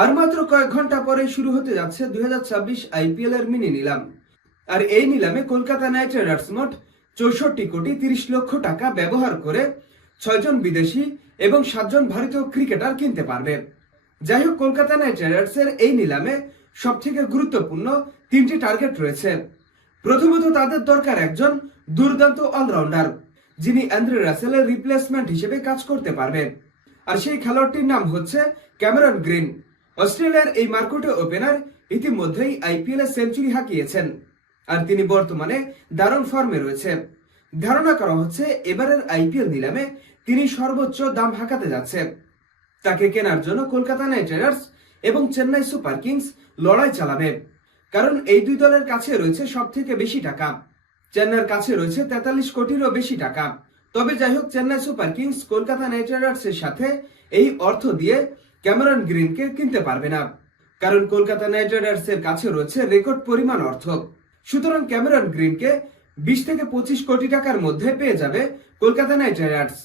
আর মাত্র কয়েক ঘন্টা পরে শুরু হতে যাচ্ছে 2026 আইপিএল এর মিনি নিলাম। আর এই নিলামে কলকাতা নাইট রাইডার্স মোট 64,30,00,000 টাকা ব্যবহার করে 6 জন বিদেশি এবং 7 জন ভারতীয় ক্রিকেটার কিনতে পারবে। যাই হোক, কলকাতা নাইট রাইডার্সের এই নিলামে সবথেকে গুরুত্বপূর্ণ 3টি টার্গেট রয়েছে। প্রথমত, তাদের দরকার একজন দুর্দান্ত অলরাউন্ডার, যিনি অ্যান্দ্রে রাসেলের রিপ্লেসমেন্ট হিসেবে কাজ করতে পারবে। আর সেই খেলোয়াড়টির নাম হচ্ছে ক্যামেরন গ্রিন। অস্ট্রেলিয়ার এই মার্কেটে ওপেনার ইতিমধ্যেই আইপিএল এ সেঞ্চুরি হাঁকিয়েছেন, আর তিনি বর্তমানে দারুণ ফর্মে রয়েছে। ধারণা করা হচ্ছে এবারের আইপিএল নিলামে তিনি সর্বোচ্চ দাম হাঁকাতে যাচ্ছে। তাকে কেনার জন্য কলকাতা নাইট রাইডার্স এবং চেন্নাই সুপার কিংস লড়াই চালাবে, কারণ এই দুই দলের কাছে রয়েছে সব থেকে বেশি টাকা। চেন্নাইয়ের কাছে রয়েছে 43 কোটিরও বেশি টাকা। তবে যাই হোক, Chennai Super Kings Kolkata Knight রাইডার্সের সাথে এই অর্থ দিয়ে ক্যামেরন গ্রিনকে কিনতে পারবে না, কারণ কলকাতা নাইট রাইডার্সের কাছে রয়েছে রেকর্ড পরিমাণ অর্থ। সুতরাং ক্যামেরন গ্রিনকে 20 থেকে 25 কোটি টাকার মধ্যে পেয়ে যাবে কলকাতা নাইট রাইডার্স।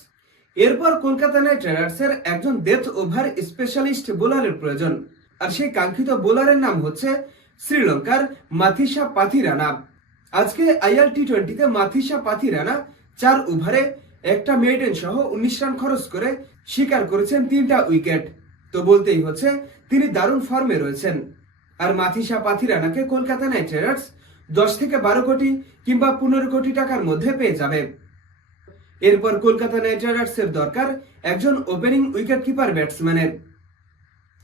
এরপর কলকাতা নাইট রাইডার্সের একজন ডেথ ওভার স্পেশালিস্ট বোলারের প্রয়োজন, আর সেই কাঙ্ক্ষিত বোলারের নাম হচ্ছে শ্রীলঙ্কার মাথিসা পাথিরানা। আজকে আইআর টি20তে মাথিসা পাথিরানা 4 ওভারে একটা মেইডেন সহ 19 রান খরচ করে শিকার করেছেন 3টা উইকেট। তো বলতেই হচ্ছে তিনি দারুণ ফর্মে রয়েছেন। আর মাথিসা পাথিরানাকে কলকাতা নাইট রাইডার্স 10 থেকে 12 কোটি কিংবা 15 কোটি টাকার মধ্যে পেয়ে যাবে। এরপর কলকাতা নাইট রাইডার্সের দরকার একজন ওপেনিং উইকেট কিপার ব্যাটসম্যানের।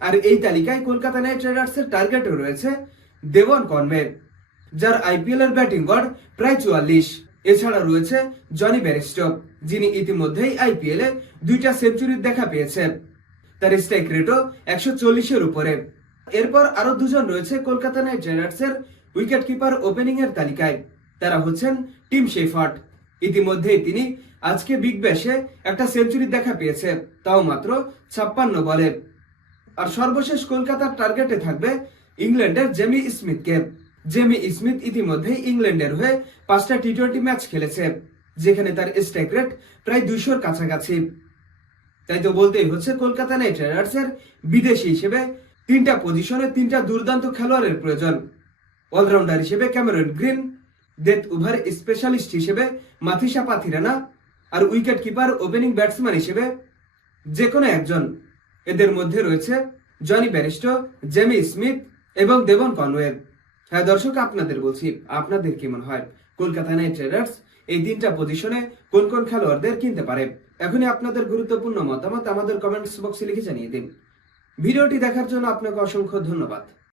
আর এই তালিকায় কলকাতা নাইট রাইডার্সের টার্গেটে রয়েছে দেবন কনওয়ে, যার আইপিএল এর ব্যাটিং গড় প্রায় 44। এছাড়া রয়েছে জনি বেয়ারস্টো, যিনি ইতিমধ্যেই আইপিএল এ 2টা সেঞ্চুরির দেখা পেয়েছে। তার স্ট্রাইক রেটও 140-এর উপরে। এরপর আরো 2 জন রয়েছে কলকাতা নাইট রাইডার্সের উইকেট কিপার ওপেনিং এর তালিকায়। তারা হচ্ছেন টিম শেফার্ড। ইতিমধ্যেই তিনি আজকে বিগ ব্যাশে একটা সেঞ্চুরি দেখা পেয়েছে, তাও মাত্র 56 বলে। আর সর্বশেষ কলকাতার টার্গেটে থাকবে ইংল্যান্ডের জেমি স্মিথকে। জেমি স্মিথ ইতিমধ্যেই ইংল্যান্ডের হয়ে 5টা টি20 ম্যাচ খেলেছে, যেখানে তার স্ট্রাইক রেট প্রায় 200-র কাছাকাছি। তাই তো বলতেই হচ্ছে কলকাতা নাইট রাইডার্সের বিদেশি হিসেবে 3টা পজিশনে 3টা দুর্দান্ত খেলোয়াড়ের প্রয়োজন। অলরাউন্ডার হিসেবে Cameron green, death over specialist হিসেবে মাথিসা পাথিরানা, আর উইকেট কিপার ওপেনিং ব্যাটসম্যান হিসেবে যে কোনো একজন। এদের মধ্যে রয়েছে জনি বেয়ারস্টো, জেমি স্মিথ এবং দেবন কনওয়ে। হ্যাঁ দর্শক, আপনাদের বলছি, আপনাদের কি মনে হয় কলকাতা নাইট রাইডার্স এই 3টা পজিশনে কোন কোন খেলোয়াড়দের কিনতে পারে? এখনই আপনাদের গুরুত্বপূর্ণ মতামত আমাদের কমেন্টস বক্সে লিখে জানিয়ে দিন। ভিডিওটি দেখার জন্য আপনাকে অসংখ্য ধন্যবাদ।